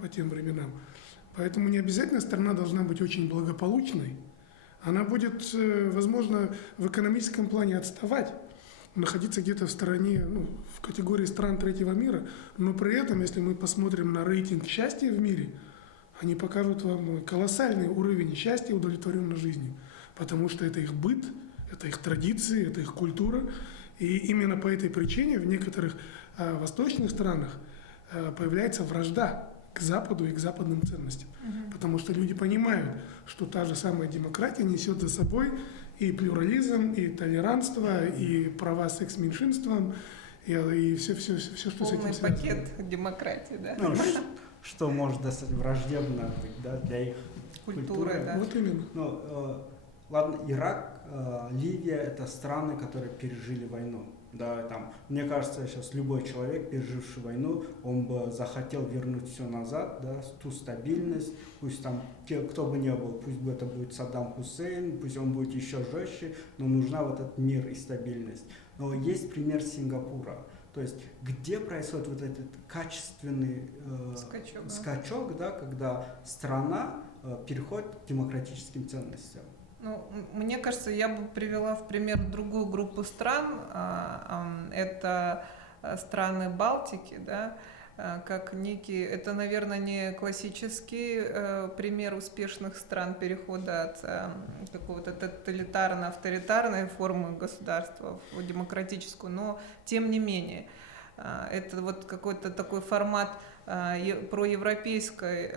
по тем временам. Поэтому не обязательно страна должна быть очень благополучной. Она будет, возможно, в экономическом плане отставать, находиться где-то в стороне, в категории стран третьего мира, но при этом, если мы посмотрим на рейтинг счастья в мире, они покажут вам колоссальный уровень счастья и удовлетворенной жизнью, потому что это их быт, это их традиции, это их культура, и именно по этой причине в некоторых восточных странах появляется вражда к Западу и к западным ценностям, потому что люди понимают, что та же самая демократия несет за собой и плюрализм, и толерантство, и права секс-меньшинствам, и все, что с этим Полный связано. пакет демократии, да. Ну, что может достаточно враждебно быть, да, для их культуры. Да. Вот именно. Ну, ладно, Ирак, Ливия — это страны, которые пережили войну. Да, там, мне кажется, сейчас любой человек, переживший войну, он бы захотел вернуть все назад, да, ту стабильность, пусть там кто бы ни был, пусть бы это будет Саддам Хусейн, пусть он будет еще жестче, но нужна вот этот мир и стабильность. Но есть пример Сингапура, то есть где происходит вот этот качественный скачок, да, когда страна переходит к демократическим ценностям. Ну, мне кажется, я бы привела в пример другую группу стран. Это страны Балтики, да, как некий, это, наверное, не классический пример успешных стран перехода от какого-то тоталитарно-авторитарной формы государства в демократическую, но тем не менее. Это вот какой-то такой формат проевропейской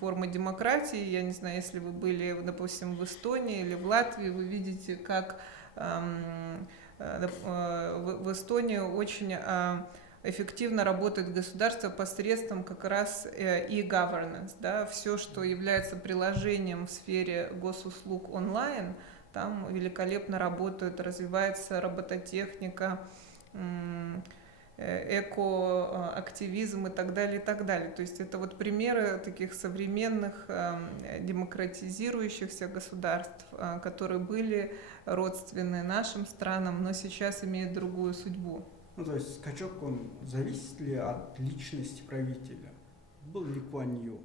формы демократии. Я не знаю, если вы были, допустим, в Эстонии или в Латвии, вы видите, как в Эстонии очень эффективно работает государство посредством как раз e-governance. Да? Все, что является приложением в сфере госуслуг онлайн, там великолепно работают, развивается робототехника, экоактивизм и так далее, и так далее. То есть это вот примеры таких современных демократизирующихся государств, которые были родственны нашим странам, но сейчас имеют другую судьбу. Ну, то есть скачок, он зависит ли от личности правителя? Был Ли Куан Ю,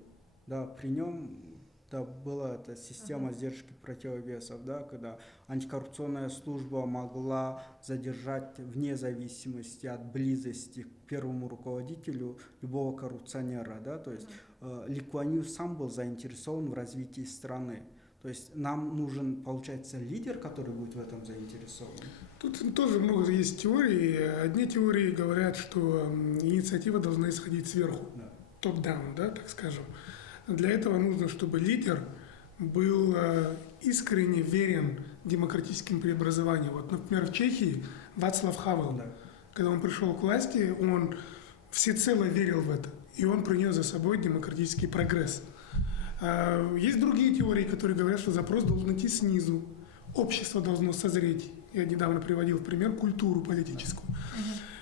да, при нем да, была эта система сдержки противовесов, да, когда антикоррупционная служба могла задержать вне зависимости от близости к первому руководителю любого коррупционера, да, то есть Ли Куан Ю сам был заинтересован в развитии страны. То есть нам нужен, получается, лидер, который будет в этом заинтересован. Тут тоже много есть теорий. Одни теории говорят, что инициатива должна исходить сверху, топ-даун, да, так скажем. Для этого нужно, чтобы лидер был искренне верен демократическим преобразованиям. Вот, например, в Чехии Вацлав Хавел, когда он пришел к власти, он всецело верил в это, и он принес за собой демократический прогресс. Есть другие теории, которые говорят, что запрос должен идти снизу, общество должно созреть. Я недавно приводил в пример культуру политическую.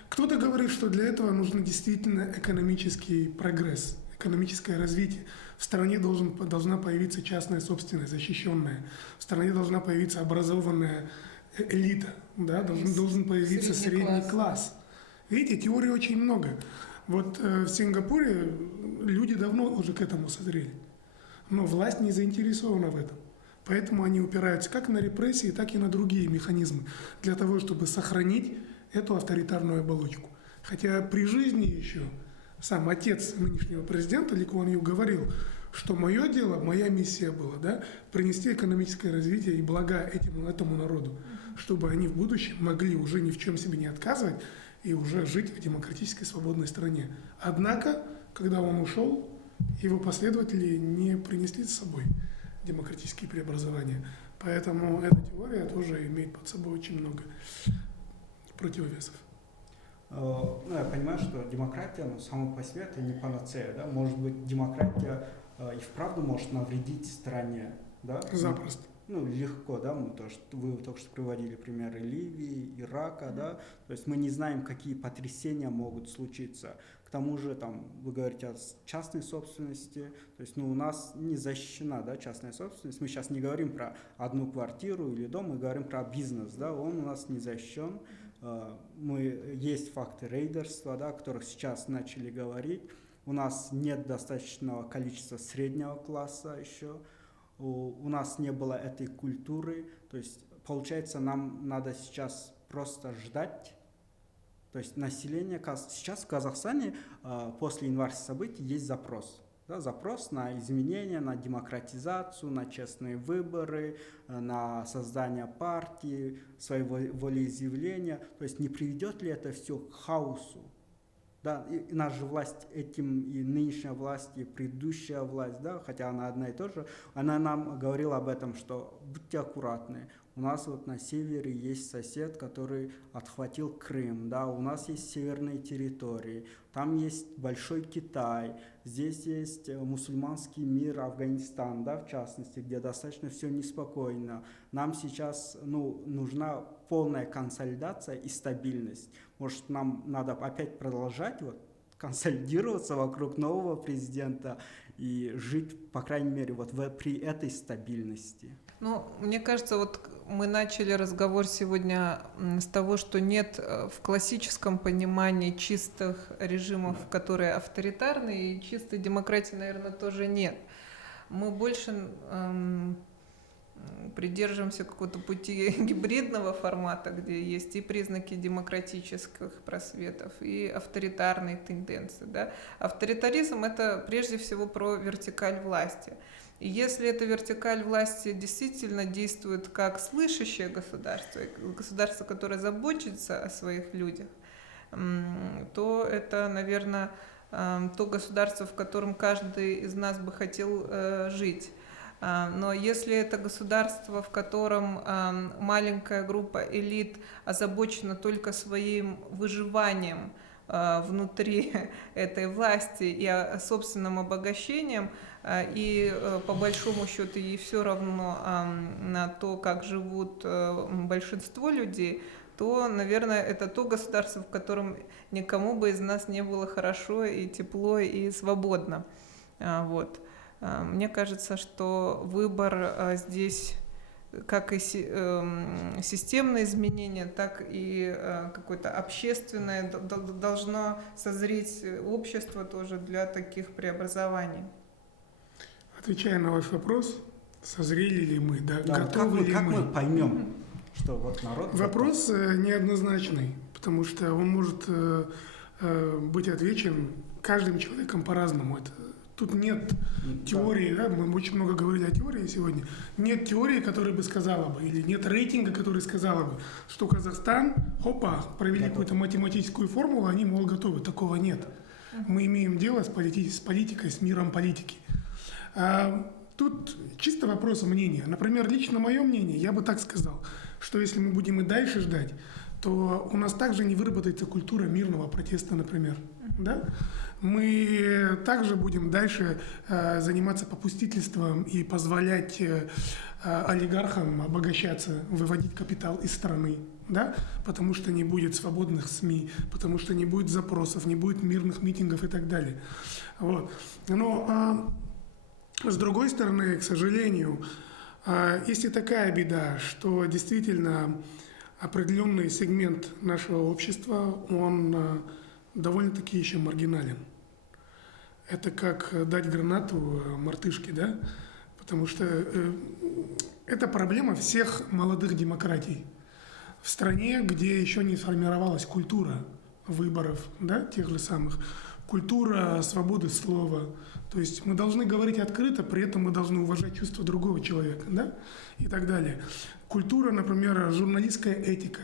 Кто-то говорит, что для этого нужен действительно экономический прогресс, экономическое развитие. В стране должна появиться частная собственность, защищенная. В стране должна появиться образованная элита, да? должен появиться средний класс. Видите, теорий очень много. Вот в Сингапуре люди давно уже к этому созрели. Но власть не заинтересована в этом. Поэтому они упираются как на репрессии, так и на другие механизмы, для того, чтобы сохранить эту авторитарную оболочку. Хотя при жизни еще сам отец нынешнего президента Ли Куан Ю говорил, что мое дело, моя миссия была, да, принести экономическое развитие и блага этому народу, чтобы они в будущем могли уже ни в чем себе не отказывать и уже жить в демократической свободной стране. Однако, когда он ушел, его последователи не принесли с собой демократические преобразования. Поэтому эта теория тоже имеет под собой очень много противовесов. Ну, я понимаю, что демократия, ну, сама по себе это не панацея, да? Может быть, демократия и вправду может навредить стране, да? Запросто. Ну, легко, да, вы только что приводили примеры Ливии, Ирака, да, то есть мы не знаем, какие потрясения могут случиться. К тому же, там, вы говорите о частной собственности, то есть, ну, у нас не защищена, да, частная собственность, мы сейчас не говорим про одну квартиру или дом, мы говорим про бизнес, да, он у нас не защищен, есть факты рейдерства, да, о которых сейчас начали говорить, у нас нет достаточного количества среднего класса еще, у нас не было этой культуры, то есть, получается, нам надо сейчас просто ждать. То есть население, сейчас в Казахстане после январских событий есть запрос. Да, запрос на изменения, на демократизацию, на честные выборы, на создание партии, своего волеизъявления. То есть не приведет ли это все к хаосу? Да, и наша власть этим, и нынешняя власть, и предыдущая власть, да, хотя она одна и та же, она нам говорила об этом, что будьте аккуратны, У нас вот на севере есть сосед, который отхватил Крым, да, у нас есть северные территории, там есть Большой Китай, здесь есть мусульманский мир, Афганистан, да, в частности, где достаточно все неспокойно. Нам сейчас, нужна полная консолидация и стабильность. Может, нам надо опять продолжать консолидироваться вокруг нового президента и жить, по крайней мере, при этой стабильности. Мне кажется, мы начали разговор сегодня с того, что нет в классическом понимании чистых режимов, которые авторитарные, и чистой демократии, наверное, тоже нет. Мы больше придерживаемся какого-то пути гибридного формата, где есть и признаки демократических просветов, и авторитарные тенденции. Да? Авторитаризм — это прежде всего про вертикаль власти. И если эта вертикаль власти действительно действует как слышащее государство, государство, которое заботится о своих людях, то это, наверное, то государство, в котором каждый из нас бы хотел жить. Но если это государство, в котором маленькая группа элит озабочена только своим выживанием внутри этой власти и собственным обогащением, и по большому счету ей все равно на то, как живут большинство людей, то, наверное, это то государство, в котором никому бы из нас не было хорошо и тепло и свободно. Мне кажется, что выбор здесь, как и системные изменения, так и какое-то общественное, должно созреть общество тоже для таких преобразований. Отвечая на ваш вопрос, созрели ли мы, готовы ли мы? Как мы поймем, что народ... Вопрос неоднозначный, потому что он может быть отвечен каждым человеком по-разному. Тут нет теории, мы очень много говорили о теории сегодня, нет теории, которая бы сказала бы, или нет рейтинга, который сказала бы, что Казахстан, провели какую-то математическую формулу, они, готовы. Такого нет. Мы имеем дело с политикой, с миром политики. Тут чисто вопрос мнения. Например, лично мое мнение, я бы так сказал, что если мы будем и дальше ждать, то у нас также не выработается культура мирного протеста, например. Да? Мы также будем дальше заниматься попустительством и позволять олигархам обогащаться, выводить капитал из страны, да? Потому что не будет свободных СМИ, потому что не будет запросов, не будет мирных митингов и так далее. Но с другой стороны, к сожалению, есть и такая беда, что действительно определенный сегмент нашего общества, он довольно-таки еще маргинален. Это как дать гранату мартышке, да? Потому что это проблема всех молодых демократий. В стране, где еще не сформировалась культура выборов, да, тех же самых, культура свободы слова. То есть мы должны говорить открыто, при этом мы должны уважать чувства другого человека, да, и так далее. Культура, например, журналистская этика.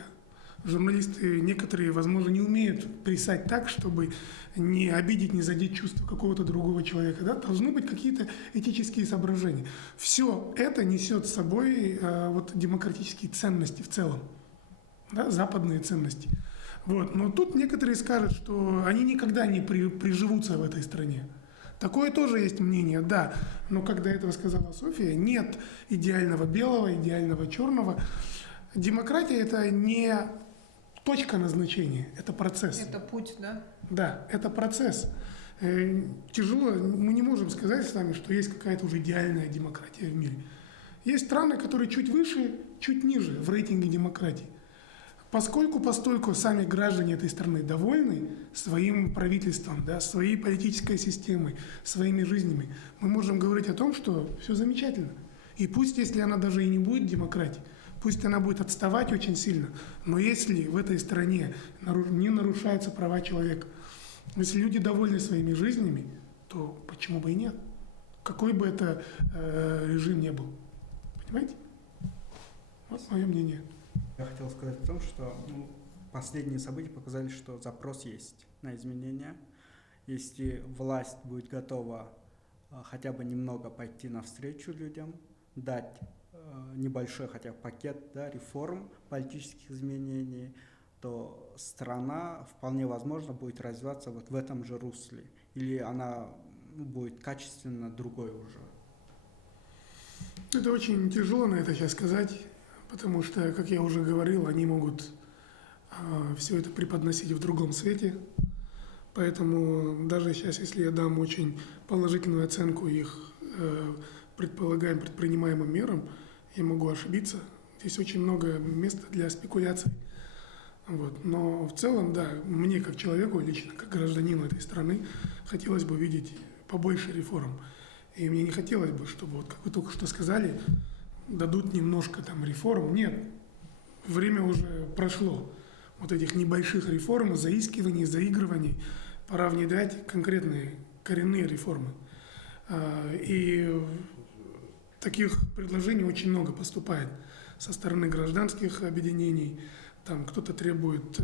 Журналисты некоторые, возможно, не умеют писать так, чтобы не обидеть, не задеть чувства какого-то другого человека. Да? Должны быть какие-то этические соображения. Все это несет с собой демократические ценности в целом, да? Западные ценности. Но тут некоторые скажут, что они никогда не приживутся в этой стране. Такое тоже есть мнение, да. Но как до этого сказала Софья, нет идеального белого, идеального черного. Демократия – это не точка назначения, это процесс. Это путь, да? Да, это процесс. Тяжело, мы не можем сказать с вами, что есть какая-то уже идеальная демократия в мире. Есть страны, которые чуть выше, чуть ниже в рейтинге демократии. Постольку сами граждане этой страны довольны своим правительством, да, своей политической системой, своими жизнями, мы можем говорить о том, что все замечательно. И пусть, если она даже и не будет демократией, пусть она будет отставать очень сильно, но если в этой стране не нарушаются права человека, если люди довольны своими жизнями, то почему бы и нет? Какой бы это режим ни был. Понимаете? Вот мое мнение. Я хотел сказать о том, что последние события показали, что запрос есть на изменения. Если власть будет готова хотя бы немного пойти навстречу людям, дать небольшой хотя бы пакет, да, реформ, политических изменений, то страна вполне возможно будет развиваться вот в этом же русле, или она будет качественно другой уже. Это очень тяжело на это сейчас сказать, потому что, как я уже говорил, они могут все это преподносить в другом свете. Поэтому даже сейчас, если я дам очень положительную оценку их предпринимаемым мерам, я могу ошибиться. Здесь очень много места для спекуляций. Вот. Но в целом, да, мне как человеку, лично как гражданину этой страны, хотелось бы видеть побольше реформ. И мне не хотелось бы, чтобы, вот, как вы только что сказали, дадут немножко там реформ. Нет, время уже прошло. Вот этих небольших реформ, заискиваний, заигрываний. Пора внедрять конкретные коренные реформы. И таких предложений очень много поступает со стороны гражданских объединений. Там кто-то требует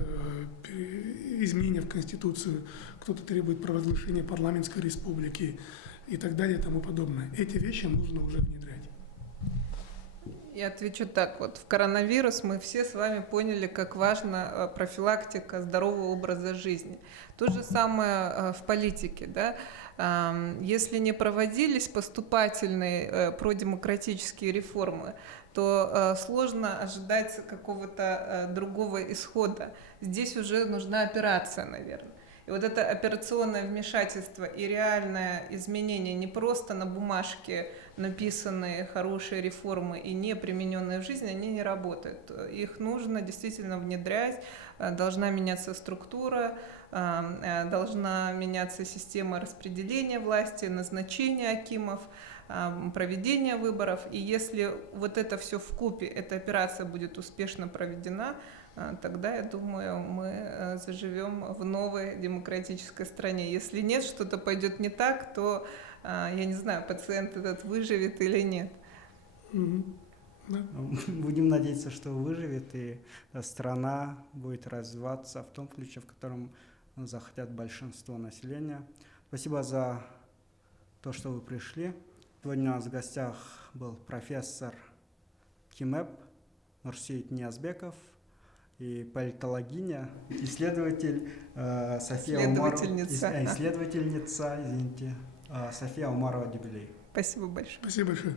изменения в Конституцию, кто-то требует провозглашения парламентской республики и так далее и тому подобное. Эти вещи нужно уже внедрять. Я отвечу так. Вот в коронавирус мы все с вами поняли, как важна профилактика здорового образа жизни. То же самое в политике. Да? Если не проводились поступательные продемократические реформы, то сложно ожидать какого-то другого исхода. Здесь уже нужна операция, наверное. И вот это операционное вмешательство и реальное изменение, не просто на бумажке написанные хорошие реформы и не примененные в жизни, они не работают. Их нужно действительно внедрять, должна меняться структура, должна меняться система распределения власти, назначения акимов, проведения выборов. И если вот это все вкупе, эта операция будет успешно проведена, тогда, я думаю, мы заживем в новой демократической стране. Если нет, что-то пойдет не так, то, я не знаю, пациент этот выживет или нет. Да. Будем надеяться, что выживет, и страна будет развиваться в том ключе, в котором захотят большинство населения. Спасибо за то, что вы пришли. Сегодня у нас в гостях был профессор КИМЭП Нурсейт Ниязбеков и политологиня, исследовательница София Умарова Дебелей. Спасибо большое. Спасибо большое.